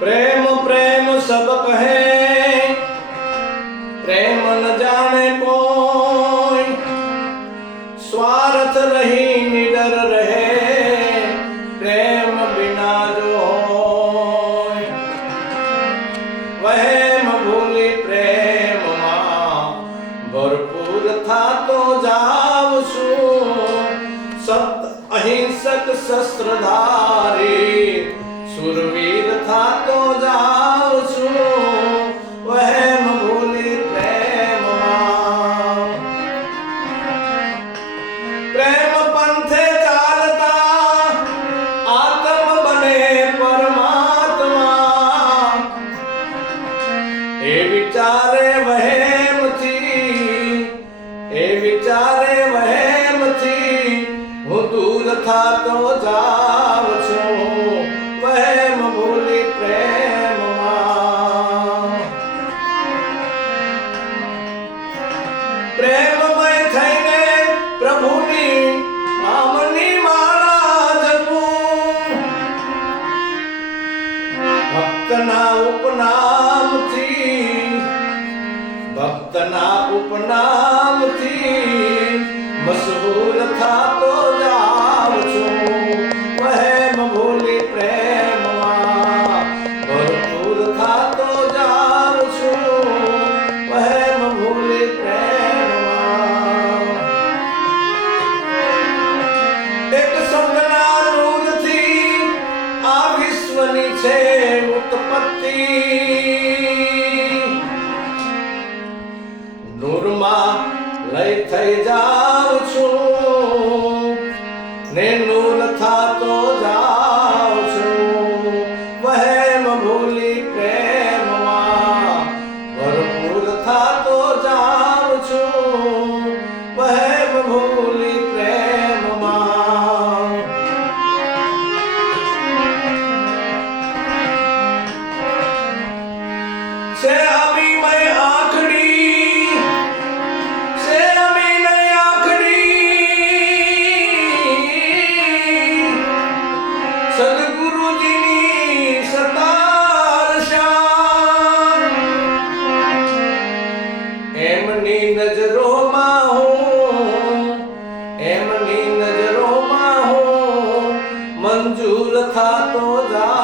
प्रेम प्रेम सब कहे, प्रेम न जाने कोई, स्वार्थ रही निडर रहे, प्रेम बिना जो होय। वहम भूली प्रेम भरपूर था तो जावशु, सत्य अहिंसक शस्त्रधारी, सुरवीर था तो जावशु, वहम भूली प्रेम प्रेम पंथे चालता, आत्म बने परमात्मा, ए विचारे वहम थी, ए विचारे वहम थी, हूँ दूर था तो जावशु, वहम भूली प्रेम प्रेममय थईने प्रभुनी नामनी माळा जपूं, भक्तना उपनामथी, भक्तना उपनामथी, मशहूर था तो जावशु, वहम भूली प्रेम भरपूर था तो जावशु, वहम भूली प्रेम एक सपना नूर थी, आ विश्वनी छे उत्पत्ति, नूरमा लई थई जाऊं छूं, ने नूर था तो जाऊं छूं, वहम भूली प्रेम भरपूर था तो जाऊं छूं, वहम भूली प्रेम से अभी मैं आखड़ी, से अभी नहीं आखड़ी, सदगुरु जी नी सतार श्याम, एमनी नजरों में हूँ, एमनी नजरों में हूँ, मंजूर था तो जा